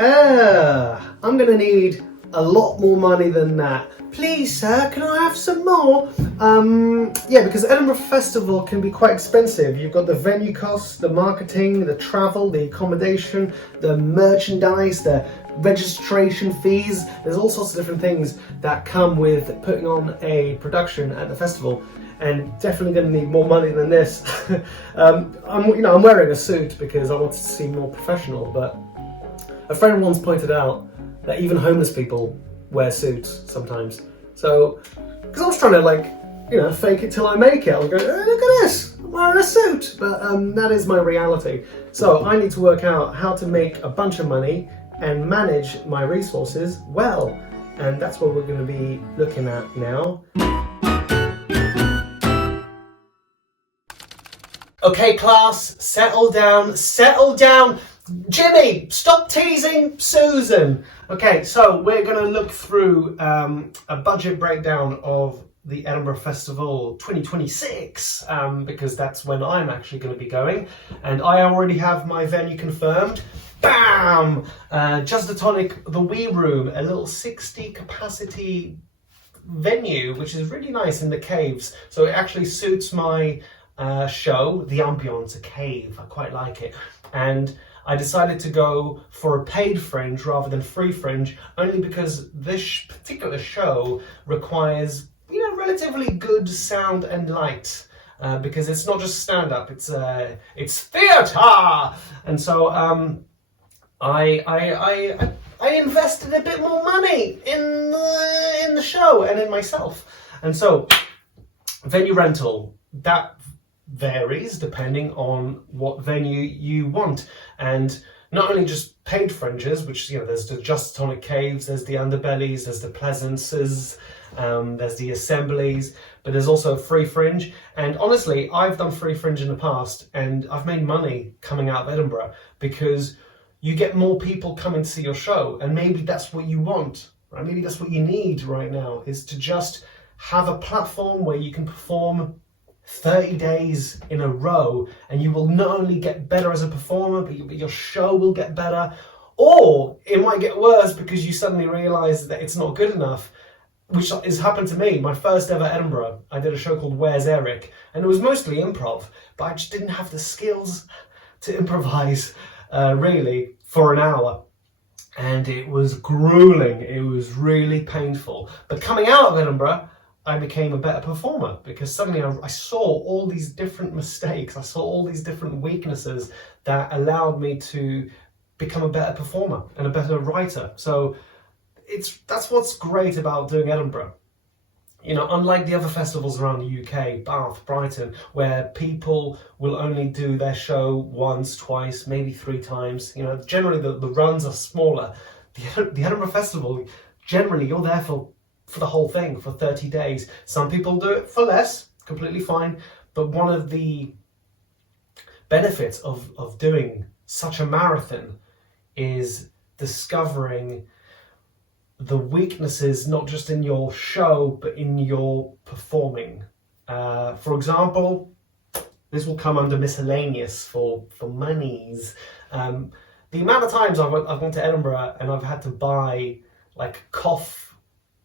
I'm gonna need a lot more money than that. Please, sir, can I have some more? Yeah, because Edinburgh Festival can be quite expensive. You've got the venue costs, the marketing, the travel, the accommodation, the merchandise, the registration fees. There's all sorts of different things that come with putting on a production at the festival, and definitely going to need more money than this. I'm wearing a suit because I wanted to seem more professional, but a friend once pointed out that even homeless people wear suits sometimes. So, because I was trying to fake it till I make it. I was going, look at this, I'm wearing a suit. But that is my reality. So I need to work out how to make a bunch of money and manage my resources well. And that's what we're going to be looking at now. Okay, class, settle down, settle down. Jimmy, stop teasing Susan. Okay, so we're going to look through a budget breakdown of the Edinburgh Festival 2026 because that's when I'm actually going to be going, and I already have my venue confirmed. Bam! Just a Tonic, the Wee Room, a little 60 capacity venue, which is really nice in the caves. So it actually suits my show, the ambience, a cave. I quite like it, and I decided to go for a paid fringe rather than free fringe, only because this particular show requires, relatively good sound and light, because it's not just stand-up; it's theatre, and so I invested a bit more money in the show and in myself, and so venue rental that varies depending on what venue you want, and not only just paid fringes, which there's the Just Tonic Caves, there's the Underbellies, there's the Pleasances, there's the Assemblies, but there's also free fringe. And honestly, I've done free fringe in the past and I've made money coming out of Edinburgh because you get more people coming to see your show, and maybe that's what you want, right? Maybe that's what you need right now, is to just have a platform where you can perform 30 days in a row, and you will not only get better as a performer, but your show will get better, or it might get worse because you suddenly realise that it's not good enough, which has happened to me. My first ever Edinburgh, I did a show called Where's Eric, and it was mostly improv, but I just didn't have the skills to improvise really for an hour, and it was grueling. It was really painful, but coming out of Edinburgh, I became a better performer because suddenly I saw all these different mistakes, I saw all these different weaknesses that allowed me to become a better performer and a better writer. So that's what's great about doing Edinburgh. Unlike the other festivals around the UK, Bath, Brighton, where people will only do their show once, twice, maybe 3 times. Generally the runs are smaller. The Edinburgh Festival, generally you're there for the whole thing, for 30 days. Some people do it for less, completely fine. But one of the benefits of doing such a marathon is discovering the weaknesses, not just in your show, but in your performing. For example, this will come under Miscellaneous for monies. The amount of times I've gone to Edinburgh and I've had to buy cough,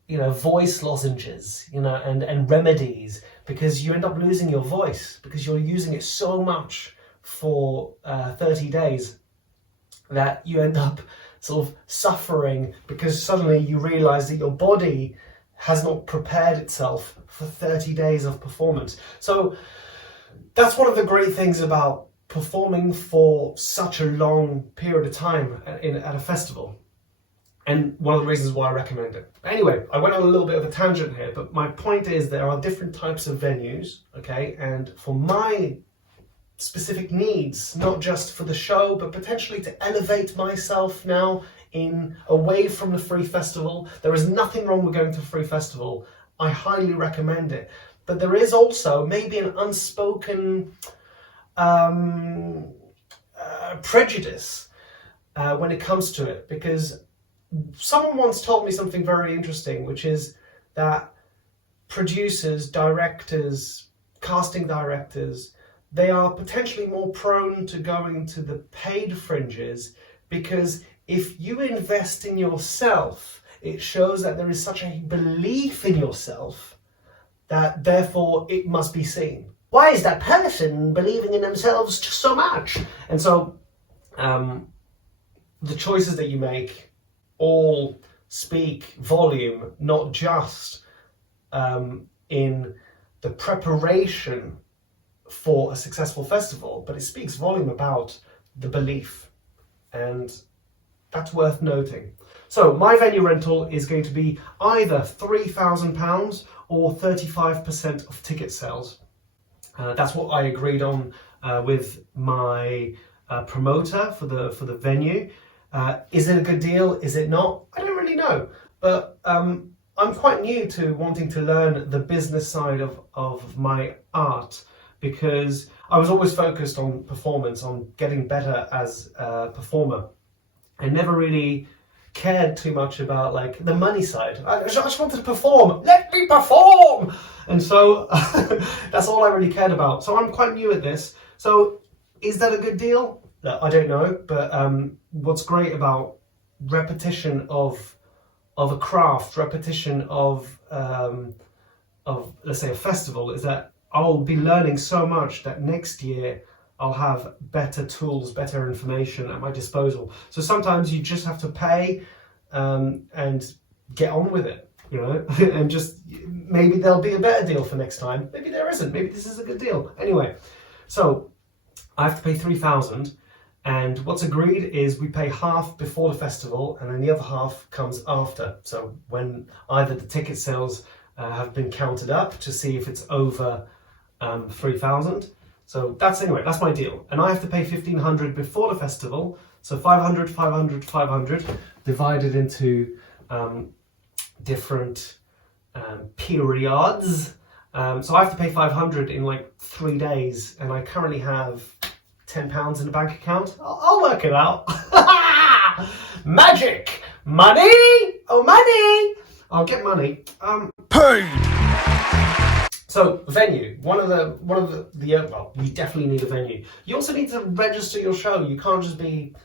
voice lozenges, and remedies, because you end up losing your voice because you're using it so much for 30 days that you end up sort of suffering because suddenly you realize that your body has not prepared itself for 30 days of performance. So that's one of the great things about performing for such a long period of time at a festival. And one of the reasons why I recommend it. Anyway, I went on a little bit of a tangent here, but my point is there are different types of venues, okay? And for my specific needs, not just for the show, but potentially to elevate myself now away from the free festival. There is nothing wrong with going to a free festival. I highly recommend it. But there is also maybe an unspoken prejudice when it comes to it, because someone once told me something very interesting, which is that producers, directors, casting directors, they are potentially more prone to going to the paid fringes because if you invest in yourself, it shows that there is such a belief in yourself that therefore it must be seen. Why is that person believing in themselves just so much? And so the choices that you make all speak volume, not just in the preparation for a successful festival, but it speaks volume about the belief, and that's worth noting. So my venue rental is going to be either £3,000 or 35% of ticket sales. That's what I agreed on with my promoter for the venue. Is it a good deal? Is it not? I don't really know, but I'm quite new to wanting to learn the business side of my art, because I was always focused on performance, on getting better as a performer. I never really cared too much about like the money side. I just wanted to perform. Let me perform! And so that's all I really cared about. So I'm quite new at this. So is that a good deal? No, I don't know. But what's great about repetition of a craft, repetition of let's say a festival, is that I'll be learning so much that next year I'll have better tools, better information at my disposal. So sometimes you just have to pay and get on with it, you know, and just maybe there'll be a better deal for next time. Maybe there isn't. Maybe this is a good deal. Anyway, so I have to pay 3,000, and what's agreed is we pay half before the festival, and then the other half comes after. So when either the ticket sales have been counted up to see if it's over 3,000. So that's my deal. And I have to pay 1,500 before the festival. So 500, 500, 500 divided into different periods. So I have to pay 500 in like 3 days, and I currently have £10 in the bank account. I'll work it out. Magic! Money! Oh, money! I'll get money. Hey! So venue, one of the well, you definitely need a venue. You also need to register your show. You can't just be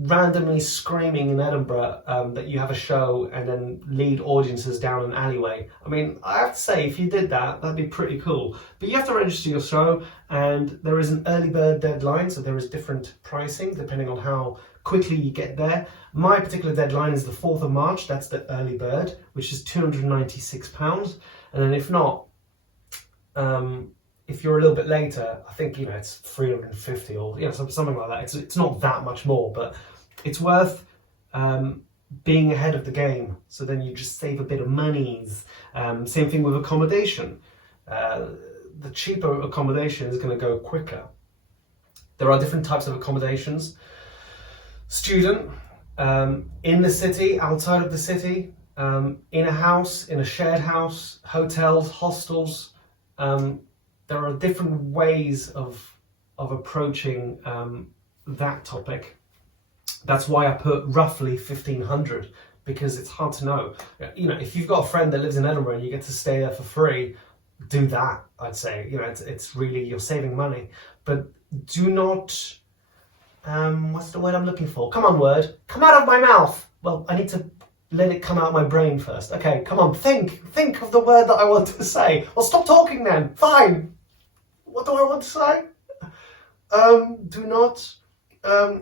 randomly screaming in Edinburgh that you have a show and then lead audiences down an alleyway. I mean, I have to say, if you did that, that'd be pretty cool. But you have to register your show, and there is an early bird deadline, so there is different pricing depending on how quickly you get there. My particular deadline is the 4th of March. That's the early bird, which is £296. And then if not, if you're a little bit later, I think, you know, it's 350 or, you know, something like that. It's not that much more, but it's worth being ahead of the game. So then you just save a bit of monies. Same thing with accommodation. The cheaper accommodation is going to go quicker. There are different types of accommodations. Student, in the city, outside of the city, in a house, in a shared house, hotels, hostels. There are different ways of approaching that topic. That's why I put roughly 1,500, because it's hard to know. You know, if you've got a friend that lives in Edinburgh and you get to stay there for free, do that. I'd say, you know, it's really, you're saving money. But do not. What's the word I'm looking for? Come on, word. Come out of my mouth. Well, I need to let it come out of my brain first. Okay, come on, think of the word that I want to say. Well, stop talking then. Fine. What do I want to say? Do not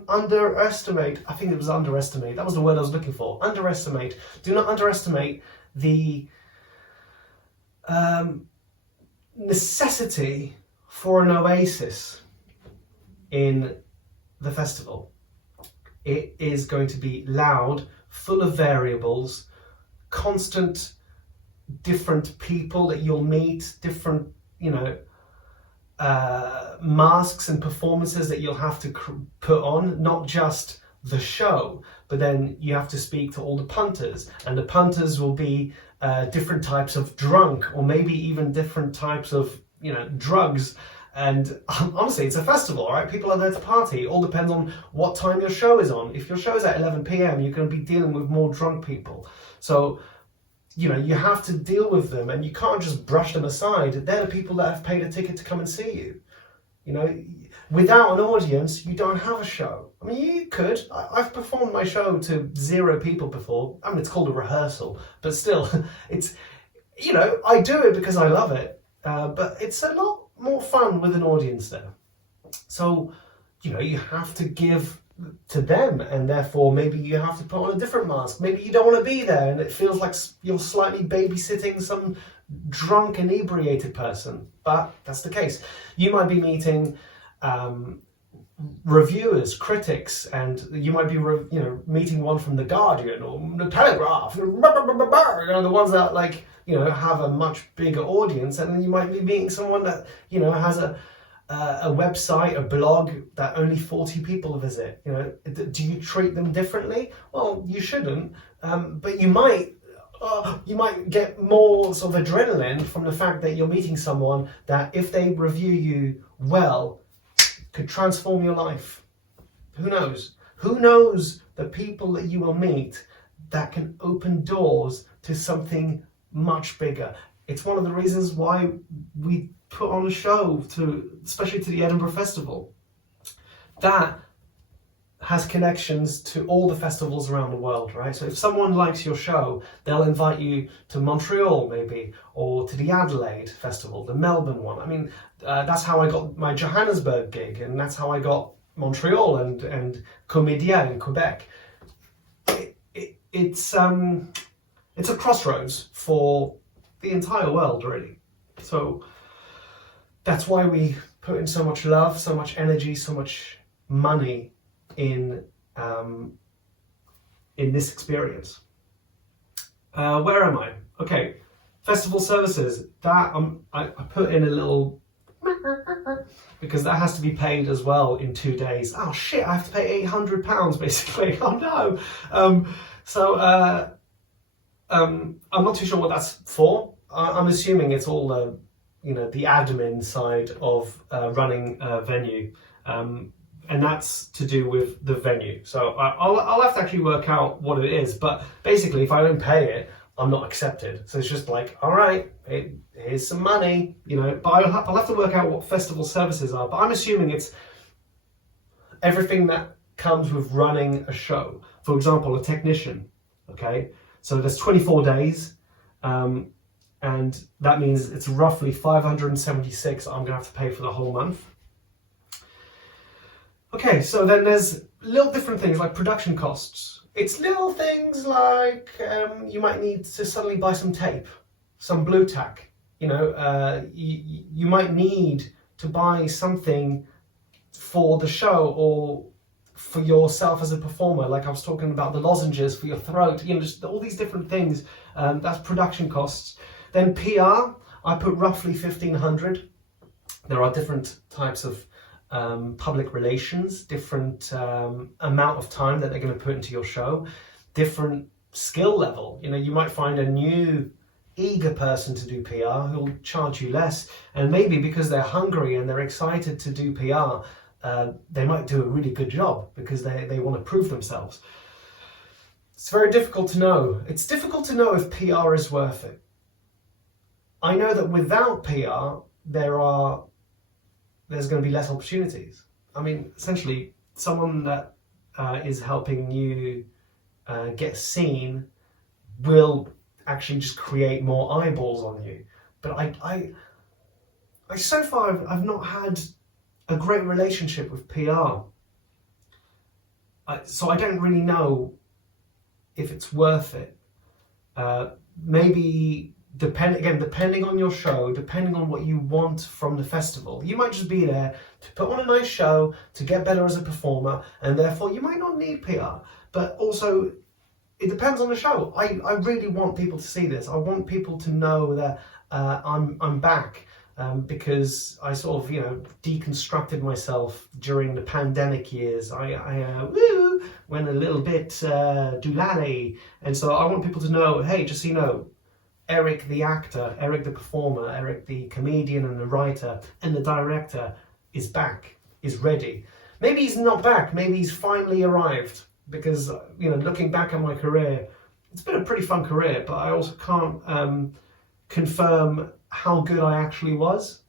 underestimate. I think it was underestimate. That was the word I was looking for. Underestimate. Do not underestimate the necessity for an oasis in the festival. It is going to be loud, full of variables, constant different people that you'll meet, different, you know, masks and performances that you'll have to put on, not just the show, but then you have to speak to all the punters, and the punters will be different types of drunk, or maybe even different types of, you know, drugs. And honestly, it's a festival, right? People are there to party. It all depends on what time your show is on. If your show is at 11 p.m, you're going to be dealing with more drunk people. So, you know, you have to deal with them, and you can't just brush them aside. They're the people that have paid a ticket to come and see you. You know, without an audience, you don't have a show. I I mean, you could. I've performed my show to 0 people before. I mean, it's called a rehearsal, but still, it's, you know, I do it because I love it. But it's a lot more fun with an audience there. So, you know, you have to give to them, and therefore maybe you have to put on a different mask. Maybe you don't want to be there and it feels like you're slightly babysitting some drunk, inebriated person, but that's the case. You might be meeting reviewers, critics, and you might be meeting one from The Guardian or The Telegraph, you know, the ones that, like, you know, have a much bigger audience. And then you might be meeting someone that, you know, has a website, a blog that only 40 people visit. You know, do you treat them differently? Well, you shouldn't, but you might get more sort of adrenaline from the fact that you're meeting someone that, if they review you well, could transform your life. Who knows? Who knows the people that you will meet that can open doors to something much bigger. It's one of the reasons why we put on a show, especially to the Edinburgh Festival. That has connections to all the festivals around the world, right? So if someone likes your show, they'll invite you to Montreal maybe, or to the Adelaide Festival, the Melbourne one. I mean, that's how I got my Johannesburg gig, and that's how I got Montreal and Comédien in Quebec. It's a crossroads for the entire world, really. So that's why we put in so much love, so much energy, so much money in this experience. Where am I? Okay, festival services. That I put in a little because that has to be paid as well in 2 days. Oh shit! I have to pay £800 basically. Oh no. I'm not too sure what that's for. I'm assuming it's all the admin side of running a venue. And that's to do with the venue. So I'll have to actually work out what it is. But basically, if I don't pay it, I'm not accepted. So it's just like, all right, here's some money, you know. But I'll have to work out what festival services are. But I'm assuming it's everything that comes with running a show. For example, a technician. Okay, so there's 24 days, and that means it's roughly 576 I'm gonna have to pay for the whole month. Okay, so then there's little different things like production costs. It's little things like you might need to suddenly buy some tape, some blue tack. You know, you might need to buy something for the show or for yourself as a performer. Like I was talking about the lozenges for your throat. You know, just all these different things. That's production costs. Then PR, I put roughly 1,500. There are different types of public relations, different amount of time that they're going to put into your show, different skill level. You know, you might find a new eager person to do PR who'll charge you less, and maybe because they're hungry and they're excited to do PR, they might do a really good job because they want to prove themselves. It's very difficult to know. It's difficult to know if PR is worth it. I know that without PR, there's going to be less opportunities. I mean, essentially, someone that is helping you get seen will actually just create more eyeballs on you. But I so far, I've not had a great relationship with PR. So I don't really know if it's worth it. Maybe depending on your show, depending on what you want from the festival, you might just be there to put on a nice show, to get better as a performer, and therefore you might not need PR. But also, it depends on the show. I really want people to see this. I want people to know that I'm back, because I sort of, deconstructed myself during the pandemic years. I went a little bit doolally, and so I want people to know, hey, just so you know, Eric the actor, Eric the performer, Eric the comedian and the writer and the director is back, is ready. Maybe he's not back, maybe he's finally arrived, because, looking back at my career, it's been a pretty fun career, but I also can't confirm how good I actually was.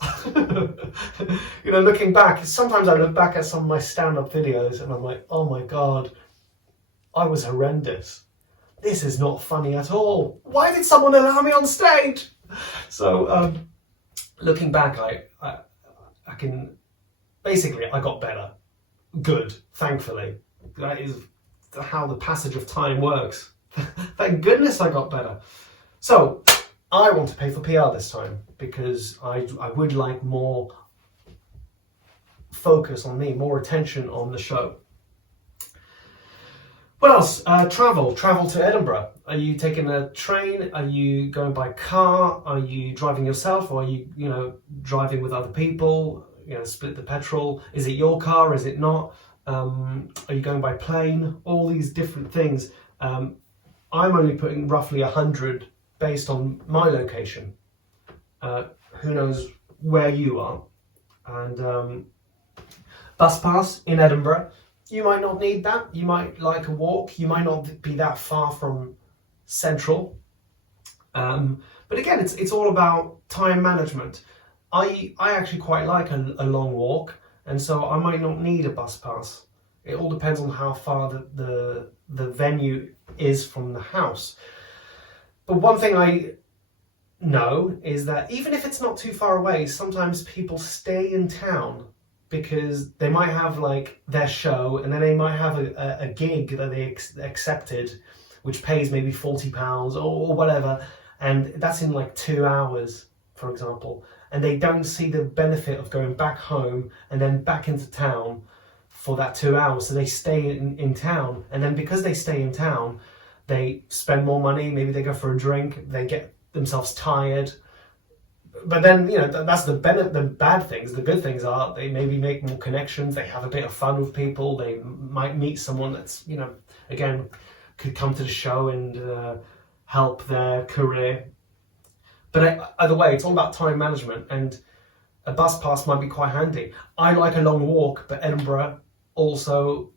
Looking back, sometimes I look back at some of my stand-up videos and I'm like, oh my God, I was horrendous. This is not funny at all. Why did someone allow me on stage? So looking back, I can, basically I got better. Good, thankfully. That is how the passage of time works. Thank goodness I got better. So I want to pay for PR this time because I would like more focus on me, more attention on the show. What else? Travel to Edinburgh. Are you taking a train? Are you going by car? Are you driving yourself? Or are you, driving with other people? Split the petrol. Is it your car? Is it not? Are you going by plane? All these different things. I'm only putting roughly 100 based on my location. Who knows where you are? And bus pass in Edinburgh. You might not need that. You might like a walk. You might not be that far from central. But again, it's all about time management. I actually quite like a long walk, and so I might not need a bus pass. It all depends on how far the venue is from the house. But one thing I know is that even if it's not too far away, sometimes people stay in town because they might have like their show and then they might have a gig that they accepted, which pays maybe £40 or whatever, and that's in like 2 hours, for example, and they don't see the benefit of going back home and then back into town for that 2 hours, so they stay in town, and then because they stay in town, they spend more money, maybe they go for a drink, they get themselves tired. But then, that's the bad things. The good things are they maybe make more connections, they have a bit of fun with people, they might meet someone that's, again, could come to the show and help their career. But either way, it's all about time management, and a bus pass might be quite handy. I like a long walk, but Edinburgh also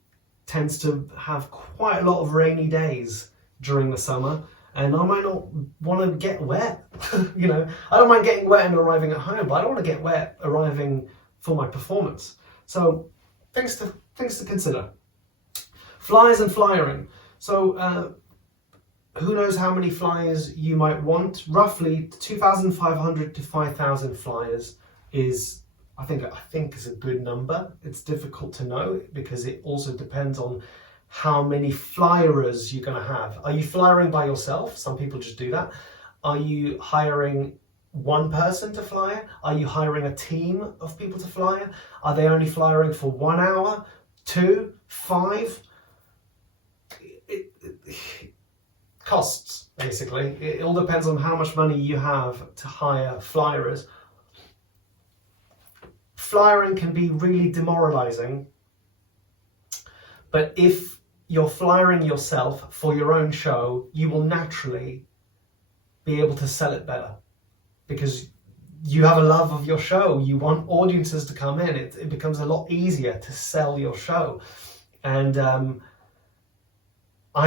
tends to have quite a lot of rainy days during the summer. And I might not want to get wet. I don't mind getting wet and arriving at home, but I don't want to get wet arriving for my performance. So things to consider. Flyers and flyering. So who knows how many flyers you might want? Roughly 2,500 to 5,000 flyers is, I think is a good number. It's difficult to know because it also depends on how many flyers you're going to have. Are you flyering by yourself? Some people just do that. Are you hiring one person to fly? Are you hiring a team of people to fly? Are they only flyering for 1 hour, 2, 5? Costs, basically. It all depends on how much money you have to hire flyers. Flyering can be really demoralizing, but if you're flyering yourself for your own show, you will naturally be able to sell it better because you have a love of your show. You want audiences to come in. It becomes a lot easier to sell your show. And I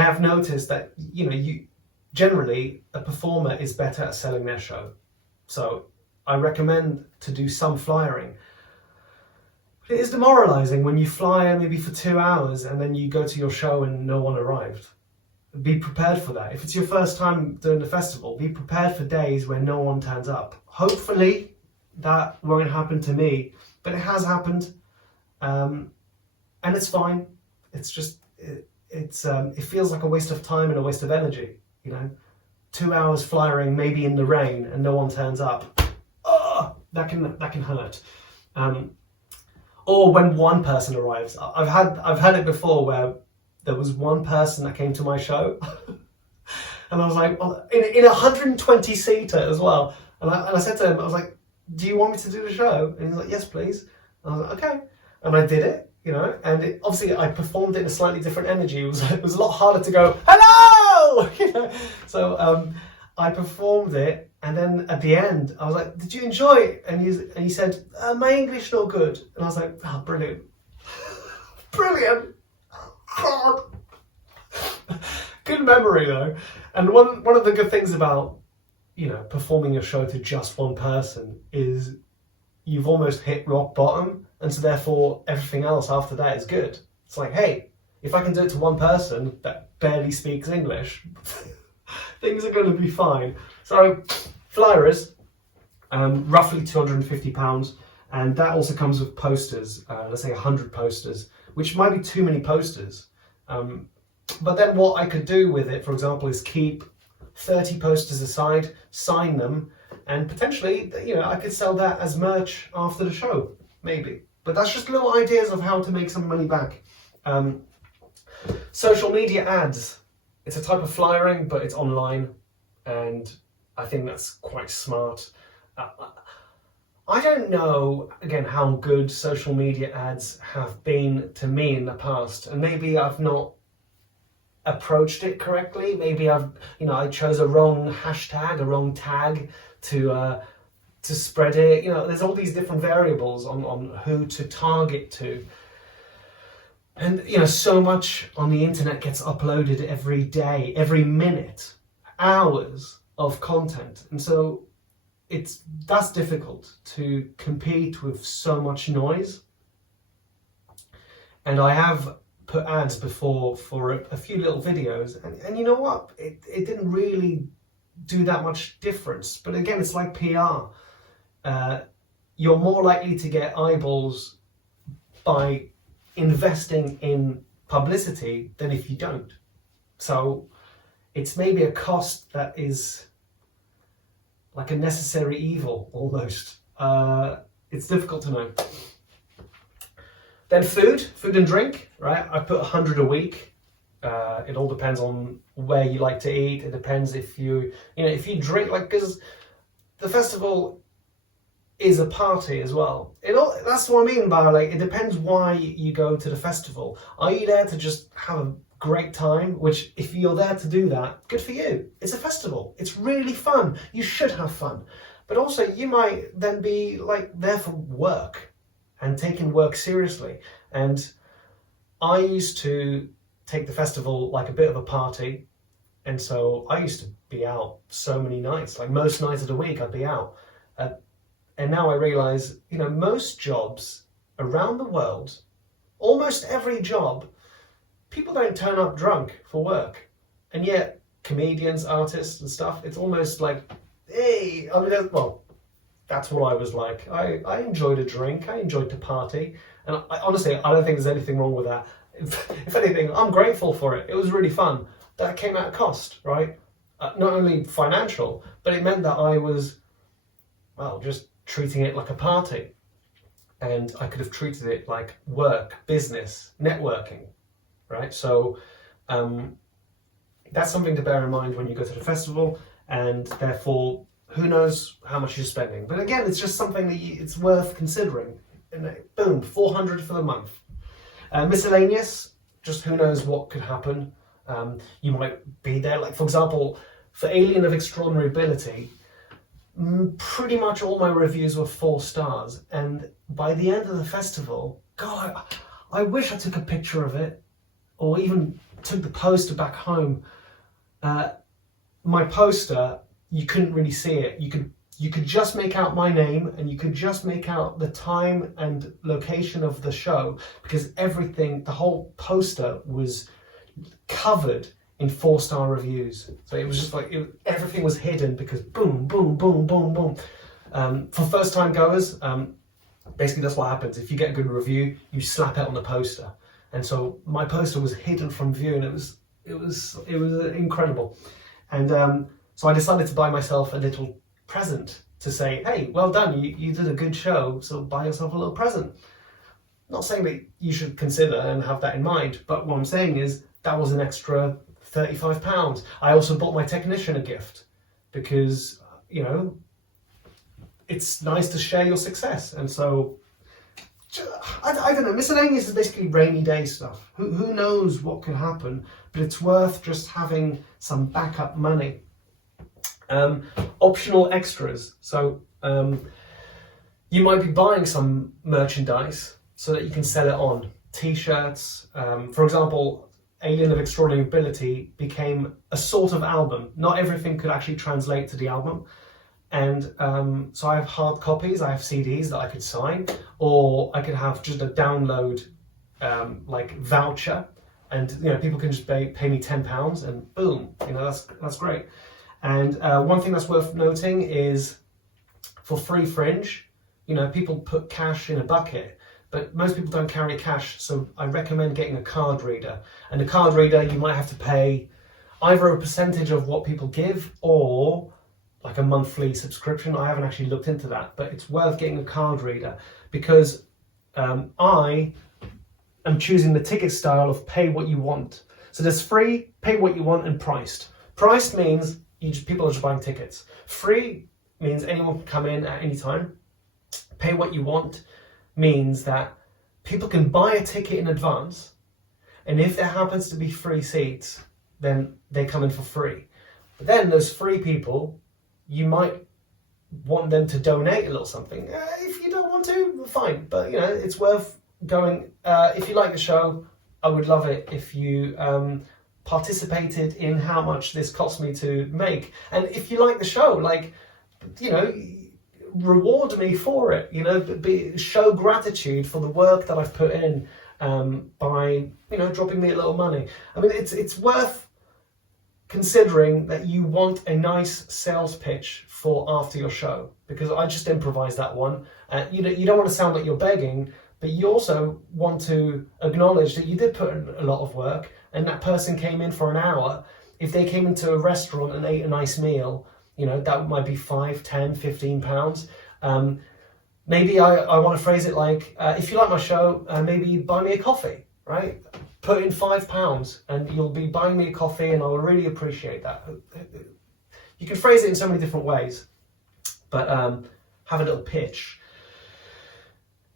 have noticed that, you generally, a performer is better at selling their show. So I recommend to do some flyering. It is demoralizing when you fly maybe for 2 hours and then you go to your show and no one arrived. Be prepared for that. If it's your first time doing the festival, be prepared for days where no one turns up. Hopefully that won't happen to me, but it has happened, and it's fine. It's just it feels like a waste of time and a waste of energy. 2 hours flying maybe in the rain and no one turns up. Oh, that can hurt. Or when one person arrives. I've had it before where there was one person that came to my show and I was like, in a 120 seater as well. And I said to him, I was like, do you want me to do the show? And he's like, yes, please. And I was like, okay. And I did it, and obviously I performed it in a slightly different energy. It was a lot harder to go, hello! So I performed it. And then at the end, I was like, did you enjoy it? And he said, my English not good. And I was like, oh, brilliant. Brilliant. Good memory, though. And one of the good things about performing a show to just one person is you've almost hit rock bottom, and so therefore everything else after that is good. It's like, hey, if I can do it to one person that barely speaks English, things are going to be fine. So flyers, roughly £250, and that also comes with posters, let's say 100 posters, which might be too many posters. But then what I could do with it, for example, is keep 30 posters aside, sign them, and potentially, I could sell that as merch after the show, maybe. But that's just little ideas of how to make some money back. Social media ads. It's a type of flyering, but it's online, and I think that's quite smart. I don't know, again, how good social media ads have been to me in the past, and maybe I've not approached it correctly. Maybe I chose a wrong hashtag, a wrong tag to spread it. There's all these different variables on who to target to. And, so much on the internet gets uploaded every day, every minute, hours of content. And so that's difficult to compete with so much noise. And I have put ads before for a few little videos, and you know what? It didn't really do that much difference. But again, it's like PR. You're more likely to get eyeballs by investing in publicity than if you don't. So it's maybe a cost that is like a necessary evil almost. It's difficult to know. Then food and drink, right? I put 100 a week. It all depends on where you like to eat. It depends if you drink, because the festival is a party as well. That's what I mean by it depends why you go to the festival. Are you there to just have a great time? Which, if you're there to do that, good for you. It's a festival. It's really fun. You should have fun. But also, you might then be there for work and taking work seriously. And I used to take the festival like a bit of a party, and so I used to be out so many nights. Most nights of the week I'd be out. And now I realise, most jobs around the world, almost every job, people don't turn up drunk for work. And yet, comedians, artists and stuff, it's almost like, hey, that's what I was like. I enjoyed a drink, I enjoyed to party. And honestly, I don't think there's anything wrong with that. If anything, I'm grateful for it. It was really fun. That came at a cost, right? Not only financial, but it meant that I was, just treating it like a party. And I could have treated it like work, business, networking, right? So that's something to bear in mind when you go to the festival, and therefore, who knows how much you're spending. But again, it's just something that it's worth considering. And boom, 400 for the month. Miscellaneous, just who knows what could happen. You might be there, for example, for Alien of Extraordinary Ability, pretty much all my reviews were 4 stars, and by the end of the festival, God, I wish I took a picture of it, or even took the poster back home. My poster, you couldn't really see it. You could just make out my name, and you could just make out the time and location of the show, because everything, the whole poster was covered in 4-star reviews. So it was just everything was hidden, because boom, boom, boom, boom, boom. For first time goers, basically that's what happens. If you get a good review, you slap it on the poster. And so my poster was hidden from view, and it was incredible. And so I decided to buy myself a little present to say, hey, well done, you did a good show, so buy yourself a little present. Not saying that you should consider and have that in mind, but what I'm saying is that was an extra £35. I also bought my technician a gift, because, it's nice to share your success. And so, I don't know, Miscellaneous is basically rainy day stuff. Who knows what could happen, but it's worth just having some backup money. Optional extras. So you might be buying some merchandise so that you can sell it on. T-shirts, for example, Alien of Extraordinary Ability became a sort of album. Not everything could actually translate to the album. And so I have hard copies, I have CDs that I could sign, or I could have just a download like voucher, and people can just pay me £10 and boom, that's great. And one thing that's worth noting is for Free Fringe, people put cash in a bucket, but most people don't carry cash, so I recommend getting a card reader. And a card reader, you might have to pay either a percentage of what people give or like a monthly subscription. I haven't actually looked into that, but it's worth getting a card reader because I am choosing the ticket style of pay what you want. So there's free, pay what you want, and priced. Priced means people are just buying tickets. Free means anyone can come in at any time. Pay what you want means that people can buy a ticket in advance, and if there happens to be free seats, then they come in for free. But then those free people, you might want them to donate a little something. If you don't want to, fine. But it's worth going. If you like the show, I would love it if you participated in how much this cost me to make. And if you like the show, reward me for it. Show gratitude for the work that I've put in by dropping me a little money. I mean, it's worth considering that you want a nice sales pitch for after your show, because I just improvised that one. You don't want to sound like you're begging, but you also want to acknowledge that you did put in a lot of work, and that person came in for an hour. If they came into a restaurant and ate a nice meal, that might be £5, £10, £15. Maybe I want to phrase it like, if you like my show, maybe buy me a coffee, right? Put in £5 and you'll be buying me a coffee, and I will really appreciate that. You can phrase it in so many different ways, but have a little pitch.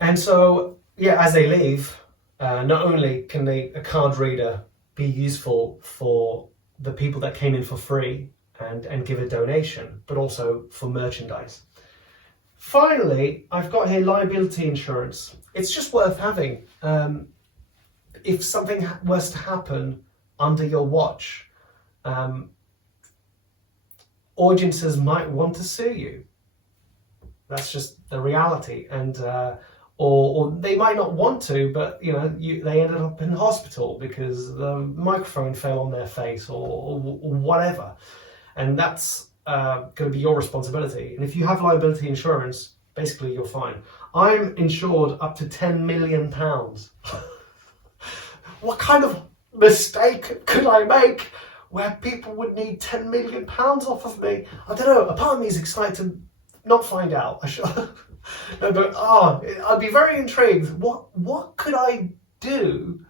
And so, as they leave, not only can a card reader be useful for the people that came in for free and give a donation, but also for merchandise. Finally, I've got here liability insurance. It's just worth having. If something was to happen under your watch, audiences might want to sue you. That's just the reality. And or they might not want to, but they ended up in hospital because the microphone fell on their face or whatever, and that's going to be your responsibility. And if you have liability insurance, basically you're fine. I'm insured up to £10 million. What kind of mistake could I make where people would need £10 million off of me? I don't know. A part of me is excited to not find out. No, but I'd be very intrigued. What could I do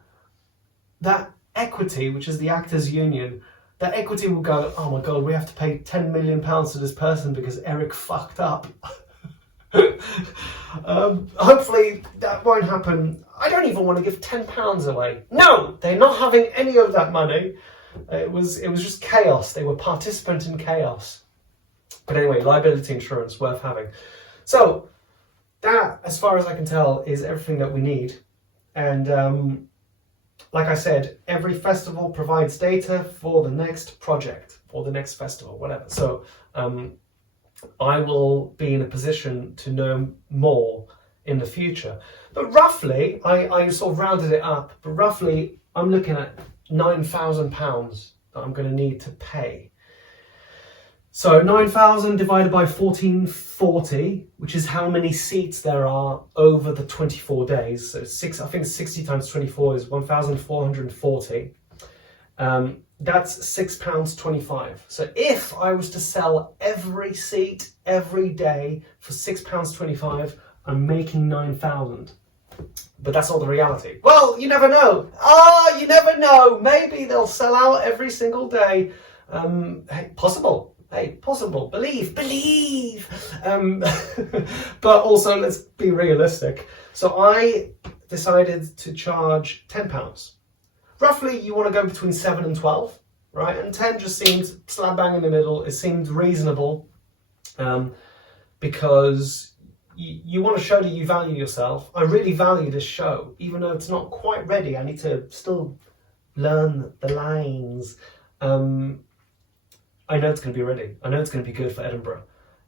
that Equity, which is the actors' union, that Equity will go, oh my God, we have to pay £10 million to this person because Eric fucked up. Hopefully that won't happen. I don't even want to give £10 away. No, they're not having any of that money. It was just chaos. They were participants in chaos. But anyway, liability insurance, worth having. So that, as far as I can tell, is everything that we need. And like I said, every festival provides data for the next project or the next festival, whatever. So I will be in a position to know more in the future. But roughly, I sort of rounded it up, but roughly I'm looking at £9,000 that I'm going to need to pay. So 9,000 divided by 1440, which is how many seats there are over the 24 days. So I think 60 times 24 is 1,440. That's £6.25. So if I was to sell every seat every day for £6.25, I'm making 9,000. But that's not the reality. Well, you never know. You never know. Maybe they'll sell out every single day. Hey, possible. Believe. But also, let's be realistic. So I decided to charge £10. Roughly, you want to go between 7 and 12, right? And 10 just seemed slap bang in the middle. It seemed reasonable because you want to show that you value yourself. I really value this show, even though it's not quite ready. I need to still, learn the lines. I know it's going to be ready. I know it's going to be good for Edinburgh.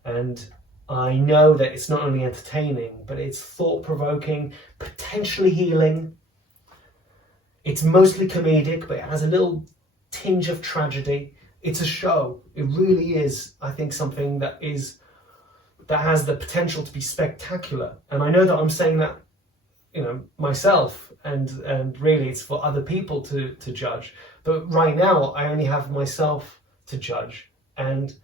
And I know that it's not only entertaining, but it's thought-provoking, potentially healing. It's mostly comedic, but it has a little tinge of tragedy. It's a show. It really is, I think, something that has the potential to be spectacular. And I know that I'm saying that, myself, and really it's for other people to judge. But right now, I only have myself to judge. And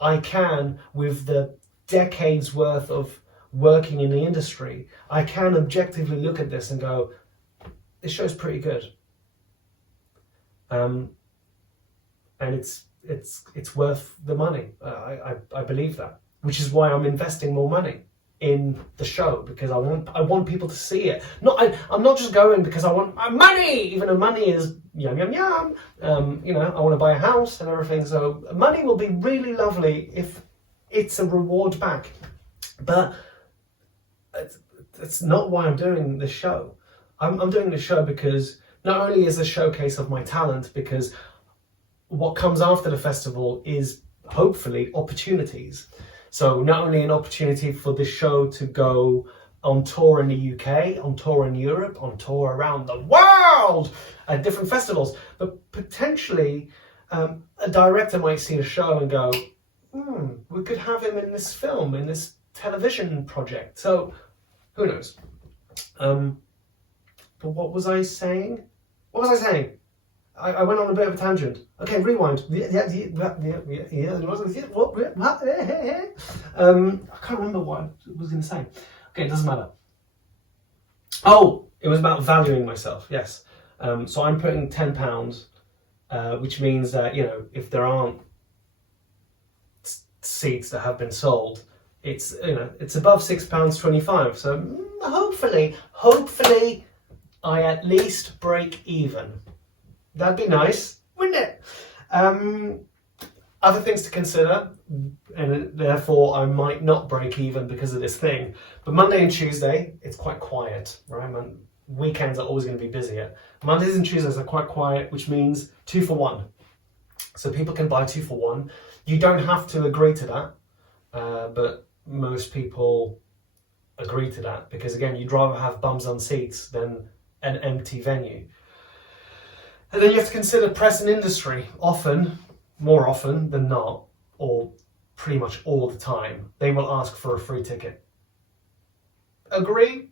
I can, with the decades worth of working in the industry, I can objectively look at this and go, this show's pretty good. And it's worth the money. I believe that, which is why I'm investing more money in the show, because I want people to see it. I'm not just going because I want my money, even though money is yum yum yum. I want to buy a house and everything. So money will be really lovely if it's a reward back, but it's not why I'm doing this show. I'm doing this show because not only is a showcase of my talent, because what comes after the festival is hopefully opportunities. So not only an opportunity for this show to go on tour in the UK, on tour in Europe, on tour around the world at different festivals, but potentially a director might see the show and go, we could have him in this film, in this television project. So who knows? But what was I saying? I went on a bit of a tangent. Okay, rewind. I can't remember what I was going to say. Okay, it doesn't matter. Oh, it was about valuing myself. Yes. So I'm putting £10, which means that if there aren't seats that have been sold, it's above £6.25. So hopefully, I at least break even. That'd be nice, wouldn't it? Other things to consider, and therefore I might not break even because of this thing. But Monday and Tuesday, it's quite quiet, right? Weekends are always going to be busier. Mondays and Tuesdays are quite quiet, which means 2 for 1. So people can buy 2 for 1. You don't have to agree to that, but most people agree to that because, again, you'd rather have bums on seats than an empty venue. And then you have to consider press and industry. More often than not, or pretty much all the time, they will ask for a free ticket. Agree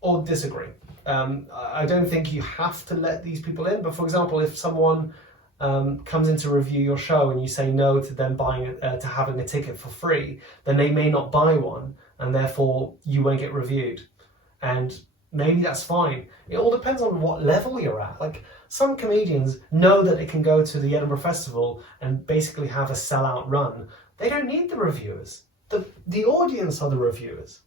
or disagree? I don't think you have to let these people in, but for example, if someone comes in to review your show and you say no to them to having a ticket for free, then they may not buy one, and therefore you won't get reviewed. And maybe that's fine. It all depends on what level you're at. Like, some comedians know that they can go to the Edinburgh Festival and basically have a sellout run. They don't need the reviewers. The audience are the reviewers.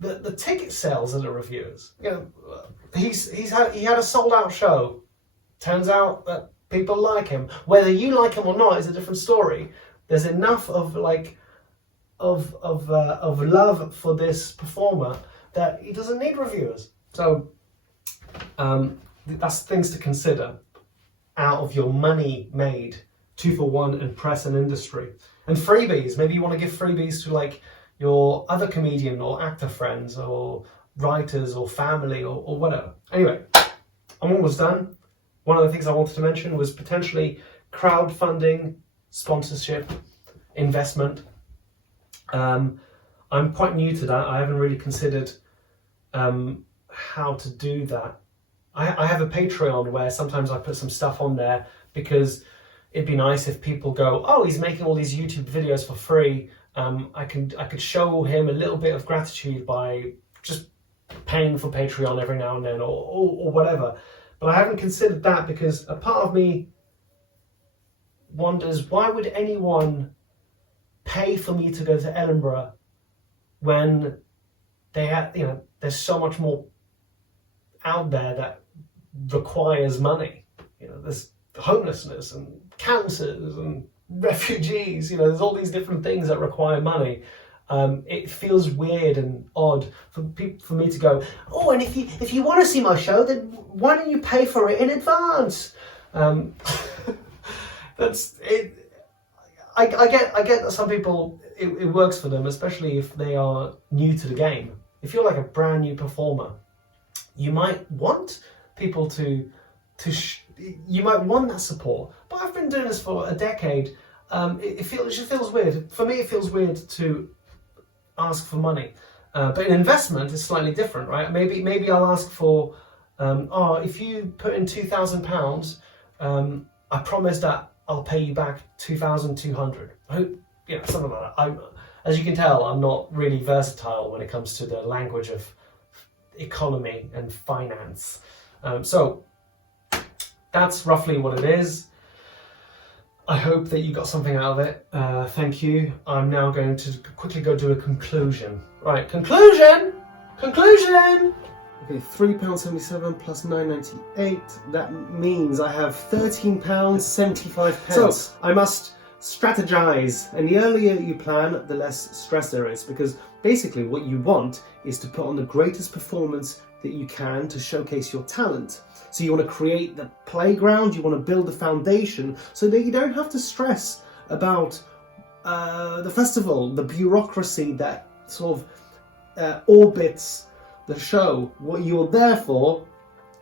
The ticket sales are the reviewers. He had a sold out show. Turns out that people like him. Whether you like him or not is a different story. There's enough of love for this performer that he doesn't need reviewers. So that's things to consider out of your money made. 2 for 1 and press and industry. And freebies. Maybe you want to give freebies to like your other comedian or actor friends or writers or family or whatever. Anyway, I'm almost done. One of the things I wanted to mention was potentially crowdfunding, sponsorship, investment. I'm quite new to that. I haven't really considered how to do that. I have a Patreon where sometimes I put some stuff on there because it'd be nice if people go, oh, he's making all these YouTube videos for free. I could show him a little bit of gratitude by just paying for Patreon every now and then or whatever. But I haven't considered that because a part of me wonders, why would anyone pay for me to go to Edinburgh when there's so much more out there that requires money? There's homelessness and cancers and refugees. There's all these different things that require money. It feels weird and odd for me to go, oh, and if you want to see my show, then why don't you pay for it in advance? Um, that's it. I get that some people it works for them, especially if they are new to the game. If you're like a brand new performer, you might want people you might want that support. But I've been doing this for a decade. It just feels weird. For me, it feels weird to ask for money. But an investment is slightly different, right? Maybe I'll ask for, if you put in £2,000, I promise that I'll pay you back 2,200. I hope, something like that. As you can tell, I'm not really versatile when it comes to the language of economy and finance. So that's roughly what it is. I hope that you got something out of it. Thank you. I'm now going to quickly go do a conclusion. Right, conclusion! Conclusion! Okay, £3.77 plus £9.98. That means I have £13.75. So I must strategize. And the earlier you plan, the less stress there is. Because basically what you want is to put on the greatest performance that you can to showcase your talent. So you want to create the playground, you want to build the foundation so that you don't have to stress about the festival, the bureaucracy that sort of orbits the show. What you're there for,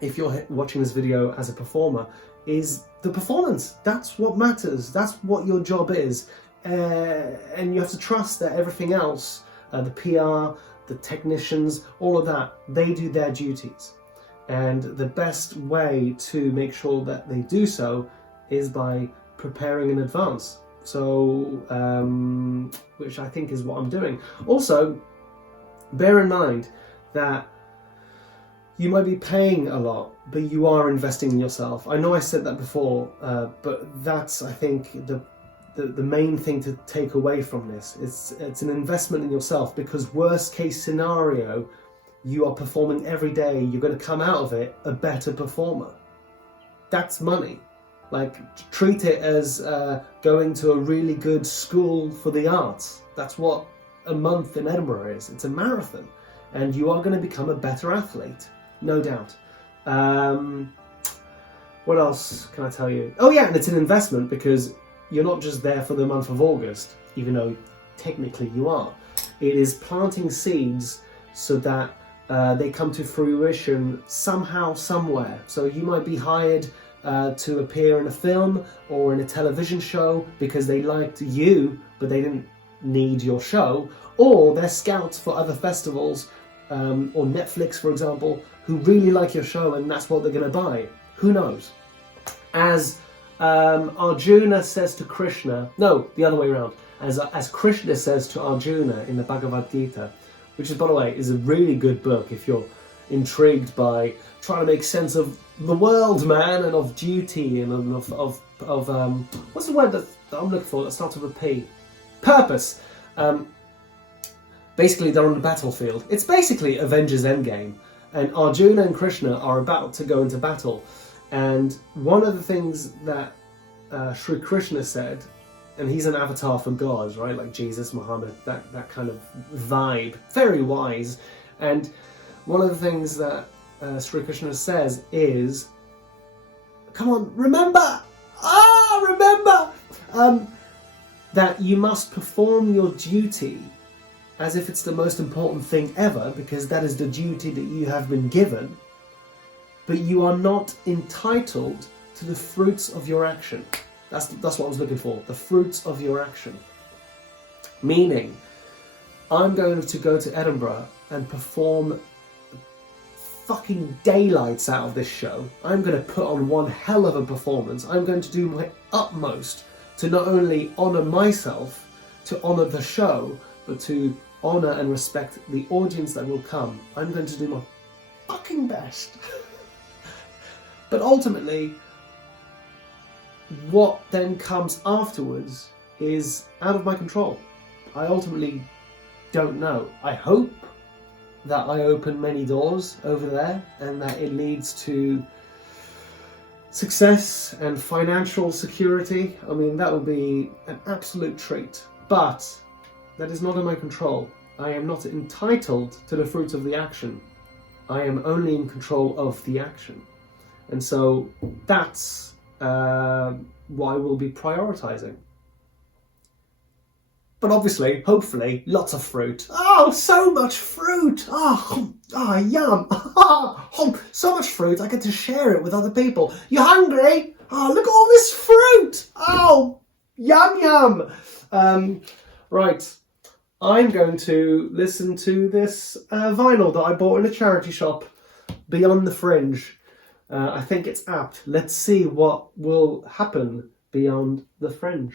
if you're watching this video as a performer, is the performance. That's what matters. That's what your job is. And you have to trust that everything else, the PR, the technicians, all of that, they do their duties. And the best way to make sure that they do so is by preparing in advance. So, which I think is what I'm doing. Also, bear in mind that you might be paying a lot, but you are investing in yourself. I know I said that before, but that's, I think, the main thing to take away from this. It's an investment in yourself, because worst case scenario, you are performing every day, you're going to come out of it a better performer. That's money. Like, treat it as going to a really good school for the arts. That's what a month in Edinburgh is. It's a marathon. And you are going to become a better athlete, no doubt. What else can I tell you? Oh yeah, and it's an investment, because you're not just there for the month of August, even though technically you are. It is planting seeds so that they come to fruition somehow, somewhere. So you might be hired to appear in a film or in a television show because they liked you, but they didn't need your show. Or they're scouts for other festivals, or Netflix, for example, who really like your show, and that's what they're going to buy. Who knows? As Arjuna says to Krishna, no, the other way around. As Krishna says to Arjuna in the Bhagavad Gita, which is, by the way, is a really good book if you're intrigued by trying to make sense of the world, man, and of duty, and of what's the word that I'm looking for that starts with a P? Purpose. Basically, they're on the battlefield. It's basically Avengers Endgame, and Arjuna and Krishna are about to go into battle. And one of the things that Sri Krishna said, and he's an avatar for God, right? Like Jesus, Muhammad, that kind of vibe. Very wise. And one of the things that Sri Krishna says is, come on, remember! Remember! That you must perform your duty as if it's the most important thing ever, because that is the duty that you have been given. But you are not entitled to the fruits of your action. That's what I was looking for, the fruits of your action. Meaning, I'm going to go to Edinburgh and perform fucking daylights out of this show. I'm going to put on one hell of a performance. I'm going to do my utmost to not only honour myself, to honour the show, but to honour and respect the audience that will come. I'm going to do my fucking best. But ultimately, what then comes afterwards is out of my control. I ultimately don't know. I hope that I open many doors over there and that it leads to success and financial security. I mean, that would be an absolute treat. But that is not in my control. I am not entitled to the fruits of the action. I am only in control of the action. And so that's what I will be prioritising. But obviously, hopefully, lots of fruit. Oh, so much fruit! Yum! So much fruit, I get to share it with other people. You hungry? Oh, look at all this fruit! Oh, yum yum! Right, I'm going to listen to this vinyl that I bought in a charity shop, Beyond the Fringe. I think it's apt. Let's see what will happen beyond the fringe.